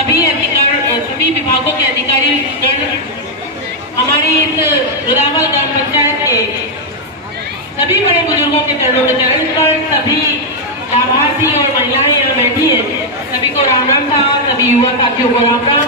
सभी विभागों के अधिकारी गण, हमारी इस रुदावल ग्राम पंचायत के सभी बड़े बुजुर्गों के चरणों में चरण पर सभी लाभार्थी और महिलाएं यहाँ बैठी हैं, सभी को राम राम था, सभी युवा साथियों को राम राम।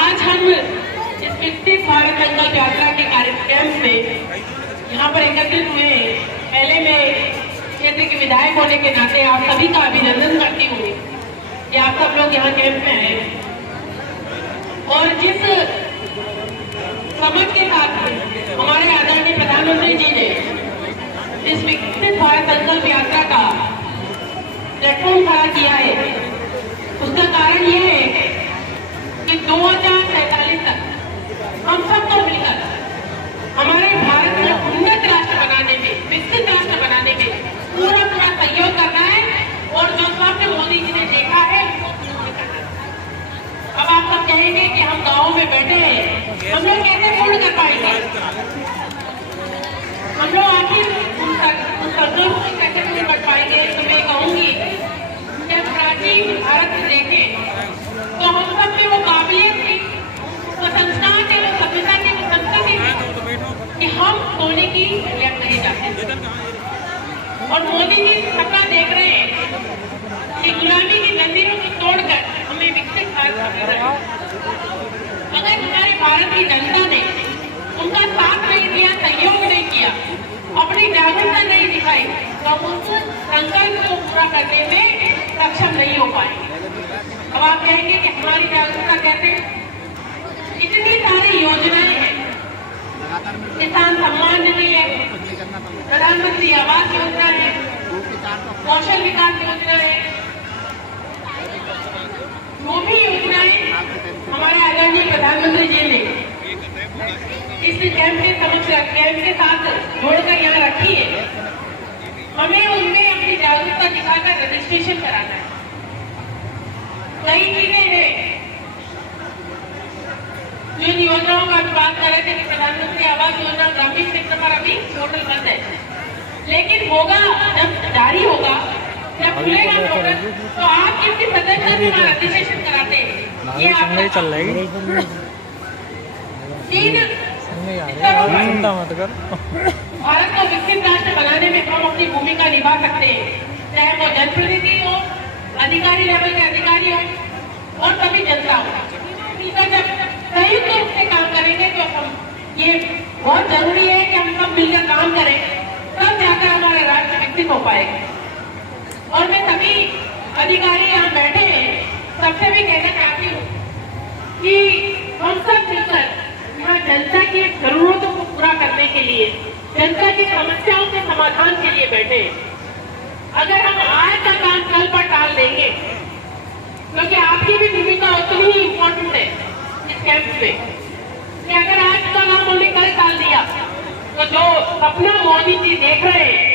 आज हम इस विकसित भारत संकल्प यात्रा के कार्यक्रम में यहाँ पर एकत्रित हुए हैं। पहले मैं क्षेत्र के विधायक होने के नाते आप सभी का अभिनंदन करती हूँ कि आप सब लोग यहाँ कैंप में आए और जिस समझ के साथ हमारे आदरणीय प्रधानमंत्री जी ने इस विकसित भारत संकल्प यात्रा का प्लेटफॉर्म खड़ा किया है, उसका कारण यह है कि 2047 तक हम सबको मिलकर हमारे भारत को उन्नत राष्ट्र बनाने में, विकसित राष्ट्र बनाने में पूरा सहयोग करना है और जो स्वप्न मोदी जी ने देखा है उसको पूर्ण करना है। अब आप सब कहेंगे कि हम गाँव में बैठे हैं, हम लोग कैसे पूर्ण कर पाएंगे, हम लोग आखिर उस संकल्प को कैसे पूर्ण कर पाएंगे। तो मैं कहूंगी जब प्राचीन भारत में देखें तो हम सब में वो काबिलियत थी, वो संस्कार थे, वो सभ्यता थी, वो संस्कृति थी कि हम सोने की जरूरत नहीं चाहते। और मोदी जी सपना देख रहे हैं कि गुलामी की जंजीरों को तोड़कर हमें विकसित भारत बनाना है। अगर हमारे भारत की जनता ने उनका साथ नहीं दिया, सहयोग नहीं किया, अपनी जागरूकता नहीं दिखाई तो हम उस संकल्प को पूरा करने में सक्षम नहीं हो पाएंगे। अब आप कहेंगे कि हमारी जागरूकता कैसे? इतनी सारी योजनाएं हैं, किसान सम्मान निधि है, प्रधानमंत्री आवास योजना है, कौशल विकास योजना है, जो भी योजनाएं हमारे आदरणीय प्रधानमंत्री जी ने इस कैंप के साथ जोड़कर यहाँ रखी है, हमें उनमें अपनी जागरूकता दिखाकर रजिस्ट्रेशन कराना है। कई चीजें हैं जिन योजनाओं का बात कर रहे थे कि प्रधानमंत्री आवास योजना ग्रामीण क्षेत्र पर अभी पोर्टल बंद है, लेकिन होगा जब जारी होगा, जब खुलेगा पोर्टल तो आप किसकी सदस्यता से रजिस्ट्रेशन कराते हैं ये आप चल रही भारत को विकसित राष्ट्र बनाने में हम अपनी भूमिका निभा सकते हैं, चाहे वो जनप्रतिनिधि हो, अधिकारी लेवल के अधिकारी हो और सभी जनता हो। मिलकर जब संयुक्त रूप से काम करेंगे तो हम ये बहुत जरूरी है कि हम सब मिलकर काम करें, तब जाकर हमारा राष्ट्र विकसित हो पाएगा। और मैं सभी अधिकारी यहाँ बैठे हैं, सबसे भी कहना चाहती हूँ कि हम सब मिलकर यहाँ जनता की जरूरतों को पूरा करने के लिए, जनता की समस्याओं के समाधान के लिए बैठे हैं। अगर हम आज का काम कल पर टाल देंगे, क्योंकि आपकी भी भूमिका उतनी ही इम्पोर्टेंट है इस कैंप में, कि अगर आज का काम हमने कल टाल दिया तो जो सपना मोदी जी देख रहे हैं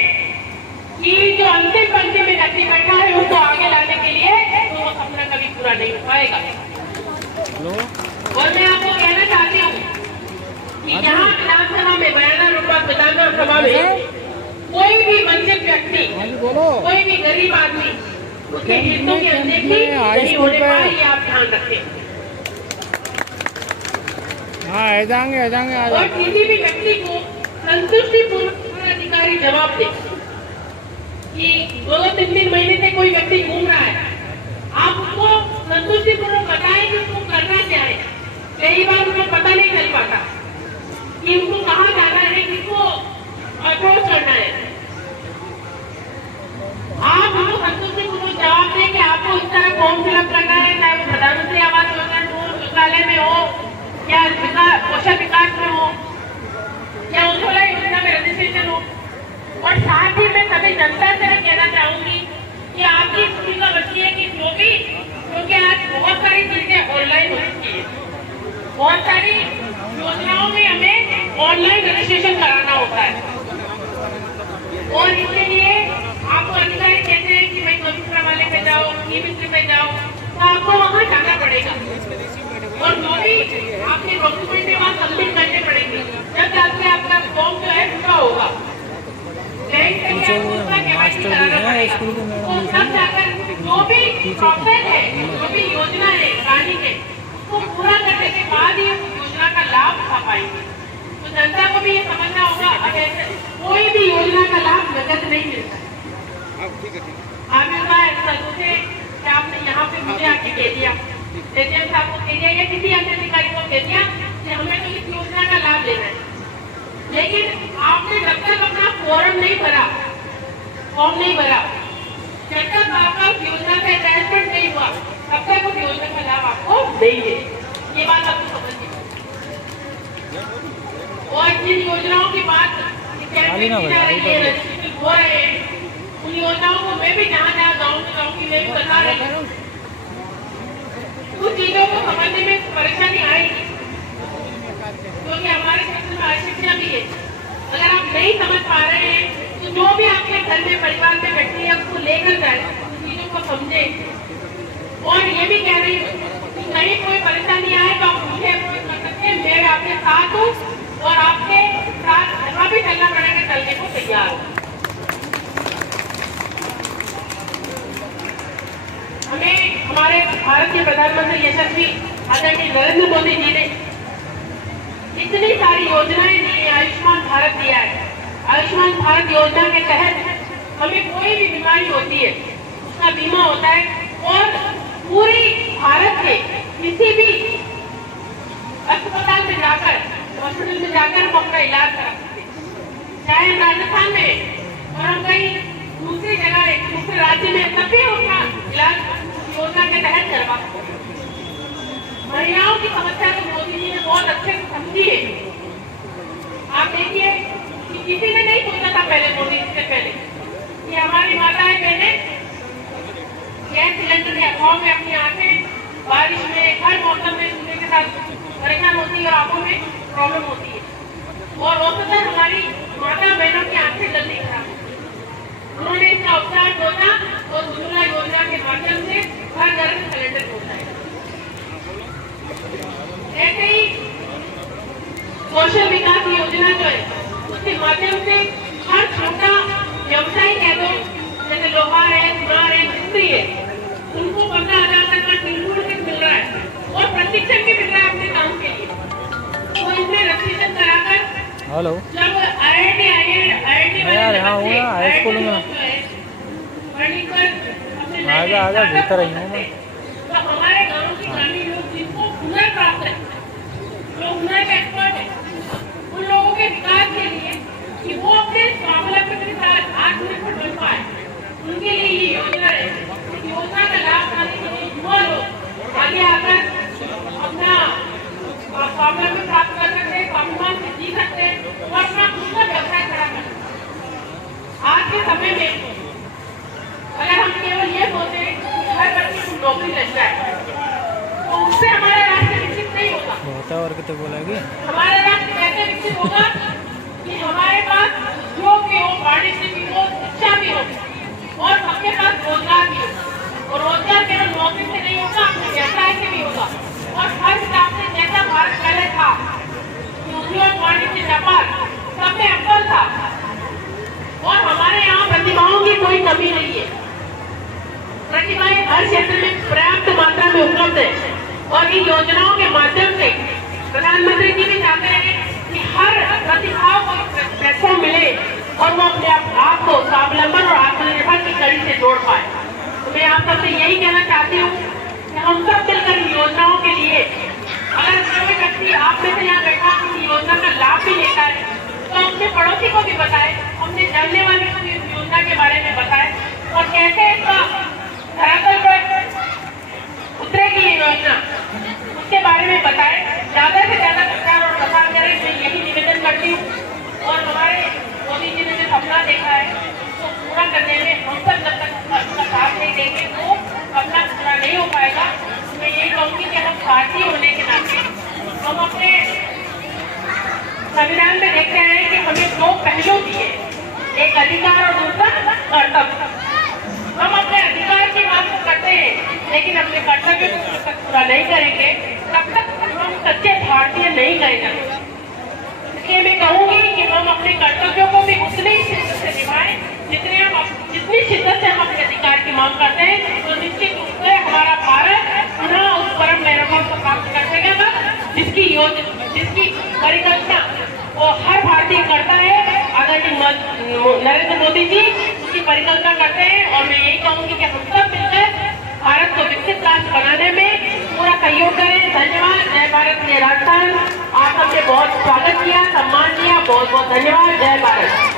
कि जो अंतिम पंक्ति में व्यक्ति बैठा है उसको आगे लाने के लिए, तो वो सपना कभी पूरा नहीं हो पाएगा। और मैं आपको कहना चाहती हूँ कि यहाँ विधानसभा में, बयाना रूपा विधानसभा में कोई भी वंचित व्यक्ति, कोई भी गरीब आदमी उसके हितों की अनदेखी नहीं होने पाए, ये आप ध्यान रखें। हाँ, जाएंगे और किसी भी व्यक्ति को संतुष्टिपूर्वक अधिकारी जवाब दे कि 2-3 महीने से कोई व्यक्ति घूम रहा है, आप उसको संतुष्टिपूर्वक बताएं कि उसको करना क्या है। कई बार उनको पता नहीं चल पाता कि उनको कहाँ जाना है, किसको अप्रोच करना है। आप उनको संतुष्टिपूर्वक जवाब दें कि आपको इस तरह फॉर्म फिलअप करना है, चाहे वो प्रधानमंत्री आवास योजना हो, शौचालय में हो, या कौशल विकास में हो, या उज्ज्वला योजना में रजिस्ट्रेशन हो। और साथ ही मैं सभी जनता से कहना चाहूंगी कि आपकी भूमिका बची है कि जो भी, क्योंकि आज बहुत सारी चीजें ऑनलाइन हो चुकी है, बहुत सारी योजनाओं में हमें ऑनलाइन रजिस्ट्रेशन कराना होता है, और इसके लिए आपको अधिकारी कहते हैं कि भाई कंप्यूटर वाले पे जाओ, ई-मित्र पे जाओ, तो आपको वहाँ जाना पड़ेगा और जो भी आपके डॉक्यूमेंट है वहाँ सबमिट करने पड़ेंगे। जब जाके आपका फॉर्म जो है पूरा होगा, बैंक से मास्टर भी हैं स्कूल के मैडम भी तब जाकर जो भी प्रोसेस है, जो भी योजना है पानी के, उसको पूरा करने के बाद ही योजना का लाभ उठा पाएंगे। तो जनता को भी ये समझना होगा, अगर कोई भी योजना का लाभ नगद नहीं मिलता। आपने कहा से कि आपने यहाँ पे मुझे आके दे दिया, एजेंट साहब को दे दिया या किसी अन्य अधिकारी को दे दिया कि हमें तो इस योजना का लाभ लेना है, लेकिन आपने जब तक अपना फॉर्म नहीं भरा, फॉर्म नहीं भरा, जब तक आपका योजना का अटैचमेंट नहीं हुआ, तब तक उस योजना का लाभ आपको नहीं है। ये बात आपको समझनी है। और जिन योजनाओं की बात हो रहे हैं, उन योजनाओं को मैं भी जहाँ जहाँ गाँव की मैं भी बता रही हूँ, कुछ चीजों को समझने में परेशानी आएगी, क्योंकि हमारे क्षेत्र में अशिक्षा भी है। अगर आप नहीं समझ पा रहे हैं तो जो भी आपके घर में परिवार में बैठी है उसको लेकर जाए, उन चीजों को समझे। और ये भी कह रही हूँ कि कहीं कोई परेशानी आए तो आप मुझे अप्रोच कर सकते हैं, मैं आपके साथ हूँ और आपके साथ जहाँ भी चलना पड़ेगा चलने को तैयार हूँ। हमें हमारे भारत के प्रधानमंत्री यशस्वी आदरणीय नरेंद्र मोदी जी ने इतनी सारी योजनाएं दी है, आयुष्मान भारत दिया है। आयुष्मान भारत योजना के तहत हमें कोई भी बीमारी होती है उसका बीमा होता है और पूरी भारत के किसी भी अस्पताल में जाकर, हॉस्पिटल में जाकर हम अपना इलाज करा सकते हैं। चाहे हम राजस्थान में और हम कहीं दूसरी जगह दूसरे राज्य में, तब भी उनका इलाज योजना के तहत करवा सकते हैं। महिलाओं की समस्या को मोदी जी ने बहुत अच्छे से समझी है। आप देखिए कि किसी ने नहीं सोचा था पहले, मोदी जी से पहले, कि हमारी माताएं बहनें गैस सिलेंडर के अभाव में अपनी आंखें बारिश में हर मौसम में सूर्य के साथ परेशान होती है और आंखों में प्रॉब्लम होती है और औसतन हमारी माता बहनों की आंखें जल्दी खराब होती है। उन्होंने इसका उपचार सोचा और उज्ज्वला योजना के माध्यम से हर घर में सिलेंडर पहुंचाया। ऐसे ही कौशल विकास योजना जो है उसके माध्यम से हर छोटा व्यवसायी कह दो, जैसे लोहार है, सुनार है, मिस्त्री है, उनको 15,000 तक का टीम मिल रहा है और प्रशिक्षण भी मिल रहा है अपने काम के लिए। तो इसमें रजिस्ट्रेशन कराकर हेलो जब IIT आजा भीतर आई हूँ मैं। तो हमारे गांव के ग्रामीण लोग जिनको हुनर प्राप्त है, जो हुनर के एक्सपर्ट है, उन लोगों के विकास के लिए कि वो अपने स्वावलंबन के साथ आत्मनिर्भर बन पाए, उनके लिए ये योजना है। योजना का लाभ पाने के लिए युवा लोग आगे आकर अपना स्वावलंबन प्राप्त कर सकते हैं, स्वाभिमान से जी सकते हैं और अपना खुद का व्यवसाय खड़ा कर सकते हैं। आज के समय में अगर हम केवल ये सोचे कि हर बच्चे को नौकरी लग जाए तो उससे हमारा राष्ट्र विकसित नहीं होगा। होता और कितने बोलेगी हमारा राष्ट्र कैसे विकसित होगा कि हमारे पास उद्योग भी हो, वाणिज्य भी हो, शिक्षा भी हो और सबके पास रोजगार भी हो। और रोजगार केवल नौकरी से नहीं होगा, अपने व्यवसाय से भी होगा। और हर हिसाब से जैसा भारत पहले था, उद्योग वाणिज्य व्यापार सब में अव्वल था और हमारे यहाँ प्रतिभाओं की कोई कमी नहीं है। प्रतिभाएं हर क्षेत्र में पर्याप्त मात्रा में उपलब्ध है और इन योजनाओं के माध्यम से प्रधानमंत्री जी भी चाहते हैं कि हर प्रतिभाओं को प्लेटफॉर्म मिले और वो अपने आप को स्वावलंबन और आत्मनिर्भर की कड़ी से जोड़ पाए। तो मैं आप सबसे यही कहना चाहती हूँ कि हम सब मिलकर इन योजनाओं के लिए, अगर कोई व्यक्ति आप में से यहाँ बैठा किसी योजना का लाभ भी लेता है तो अपने पड़ोसी को भी बताए, अपने जानने वाले को भी इस योजना के बारे में बताए और कैसे इसका धरातल पर उतरेगी ये योजना उसके बारे में बताए। ज्यादा से ज्यादा प्रचार और प्रसार करें, मैं यही निवेदन करती हूँ। और हमारे मोदी जी ने जो सपना देखा है तो पूरा करने में हम सब जब तक उसका साथ नहीं देंगे तो सपना पूरा नहीं हो पाएगा। मैं ये कहूँगी कि हम भारतीय होने के नाते हम अपने संविधान में देखते हैं कि हमें दो पहलू दिए, एक अधिकार और दूसरा कर्तव्य। हम अपने अधिकार की बात तो करते हैं लेकिन अपने कर्तव्य को जब तक पूरा नहीं करेंगे तब तक हम सच्चे भारतीय नहीं करेंगे। इसलिए मैं कहूंगी कि हम अपने कर्तव्यों को भी उतनी ही शिद्दत से निभाएं जितनी शिद्दत से हम अपने अधिकार की मांग करते हैं, तो निश्चित रूप से हमारा भारत पुनः उस परम वैभव को प्राप्त कर सकेगा जिसकी परिकल्पना वो हर भारतीय करता है। आदरणीय नरेंद्र मोदी जी उसकी परिकल्पना करते हैं और मैं यही कहूंगी कि हम सब मिलकर भारत को विकसित राष्ट्र बनाने में पूरा सहयोग करें। धन्यवाद। जय भारत जय राजस्थान। आप सबने बहुत स्वागत किया, सम्मान किया, बहुत बहुत धन्यवाद। जय भारत।